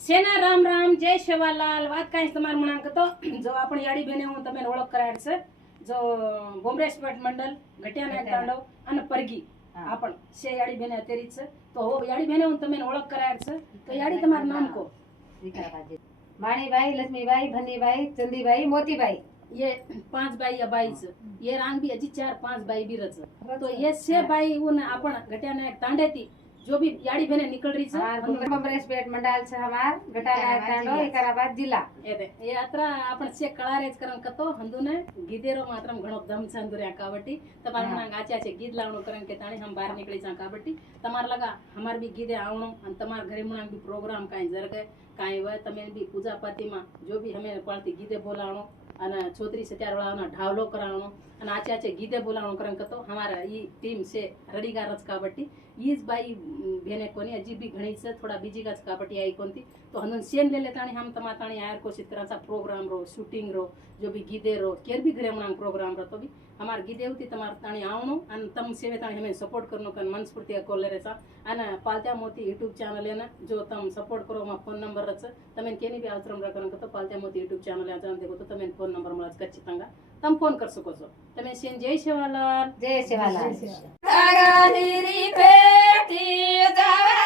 સેના રામ રામ જય સેવાલાલ વાત કાંઈ તમારે મણાંક તો જો આપણી યાડી બેને હું તમને ઓળખ કરાડ છે જો બોમ્બે સ્પોર્ટ મંડળ ઘટિયાના તાંડવ અને પરગી આપણ સે યાડી બેને અત્યારે છે તો હો યાડી બેને હું તમને ઓળખ કરાડ છે તો યાડી તમારું નામ કહો माणीबाई लक्ष्मीबाई भन्नीबाई चंदीबाई मोतीबाई ये 5 भाई या भाई છે ये रांग भी अजी 4-5 भाई भी रच तो ये से भाई उन आपण घटियाना तांडे थी जो भी याड़ी बने निकल रही है बॉम्बे स्टेट मंडल से हमार घटाना तांडो विकाराबाद जिल्ला ये यात्रा आपण से कळारेज करन कतो हंदुने गीदेरो मात्रम घणो दम छंदुर्या काबट्टी तमार मना आच्या छे गीत लावणो करन के ताणी हम बाहर निकली जा काबट्टी तमार लगा हमार भी गीदे आवणो अन तमार घरे मना भी प्रोग्राम काई जरगे काई व तमे भी पूजा पाती में जो भी हमें पळती गीदे बोलावणो અને છોતરી સત્યારવાળાનો ઢાવલો કરાવણો અને આચે આચે ગીતે બોલાવણો કરન કતો हमारा ई टीम से रडीगा रच काबट्टी ईज बाई बेने कोनी अजी भी घणी से थोड़ा बीजी गच काबट्टी आई कोनती तो हनन सेन ले लेताणी हम तमा ताणी आयर को चित्राचा प्रोग्राम रो शूटिंग रो जो भी गीते रो केर भी घरे मना प्रोग्राम रो तो भी हमार गीते होती तमार ताणी आवणो अन तम सेवे ताणी हमें सपोर्ट करनो कन मनस्फूर्ति कोले रेसा अन पालत्या मोती YouTube चैनल है ना जो तम सपोर्ट करो मा फोन नंबर रच तमेन केनी भी आवतरम रकन कतो पालत्या मोती YouTube चैनल या जान देखो तो तमेन फोन नंबर मला खచ్చితంగా तम फोन कर सको છો તમે સેન જય સેવાલાલ जय सेवालाल पेटी जावा